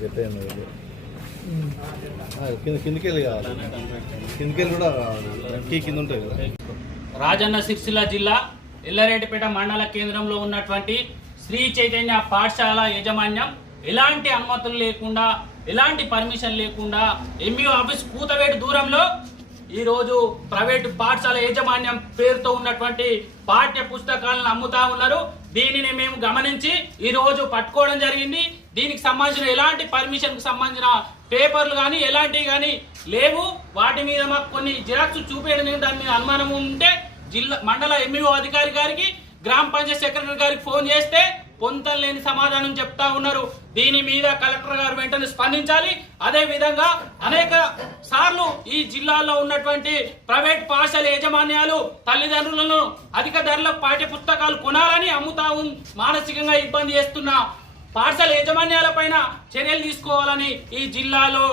చెప్పాను కింద కిందకి కావాలి కూడా కింద ఉంటాయి కదా రాజన్న సిరిసిల్ల జిల్లా ఎల్లారెడ్డిపేట మండల కేంద్రంలో ఉన్నటువంటి శ్రీ చైతన్య పాఠశాల యాజమాన్యం ఎలాంటి అనుమతులు లేకుండా ఎలాంటి పర్మిషన్ లేకుండా ఎంఈఓ ఆఫీస్ కూతవేటి దూరంలో ఈరోజు ప్రైవేటు పాఠశాల యాజమాన్యం పేరుతో ఉన్నటువంటి పాఠ్య పుస్తకాలను అమ్ముతా ఉన్నారు. దీనిని మేము గమనించి ఈరోజు పట్టుకోవడం జరిగింది. దీనికి సంబంధించిన ఎలాంటి పర్మిషన్కు సంబంధించిన పేపర్లు కానీ ఎలాంటివి కానీ లేవు. వాటి మీద మాకు కొన్ని జిరాక్స్ చూపించడం దాని మీద అనుమానం ఉంటే జిల్లా మండల ఎంఈఓ అధికారి గారికి గ్రామ పంచాయత్ సెక్రటరీ గారికి ఫోన్ చేస్తే పొంతం లేని సమాధానం చెప్తా ఉన్నారు. దీని మీద కలెక్టర్ గారు వెంటనే స్పందించాలి. అదే విధంగా అనేక సార్లు ఈ జిల్లాలో ఉన్నటువంటి ప్రైవేట్ పాఠశాల యాజమాన్యాలు తల్లిదండ్రులను అధిక ధరల పాఠ్య పుస్తకాలు కొనాలని అమ్ముతా మానసికంగా ఇబ్బంది చేస్తున్న పాఠశాల యాజమాన్యాల పైన చర్యలు తీసుకోవాలని ఈ జిల్లాలో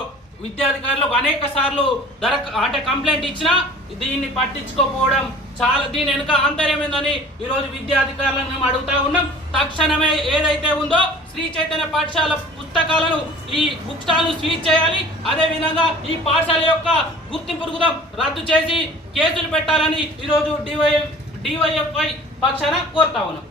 విద్యాధికారులకు అనేక సార్లు దర అంటే కంప్లైంట్ ఇచ్చినా దీన్ని పట్టించుకోకపోవడం చాలా దీని వెనుక ఆంతర్యం ఏందని ఈరోజు విద్యాధికారులను మేము అడుగుతా ఉన్నాం. తక్షణమే ఏదైతే ఉందో శ్రీ చైతన్య పాఠశాల పుస్తకాలను ఈ బుక్ స్టాల్ స్వీచ్ చేయాలి. అదే విధంగా ఈ పాఠశాల యొక్క గుర్తింపు రుగుదం రద్దు చేసి కేసులు పెట్టాలని ఈరోజు డివై డివైఎఫ్ఐ పక్షాన కోరుతా ఉన్నాం.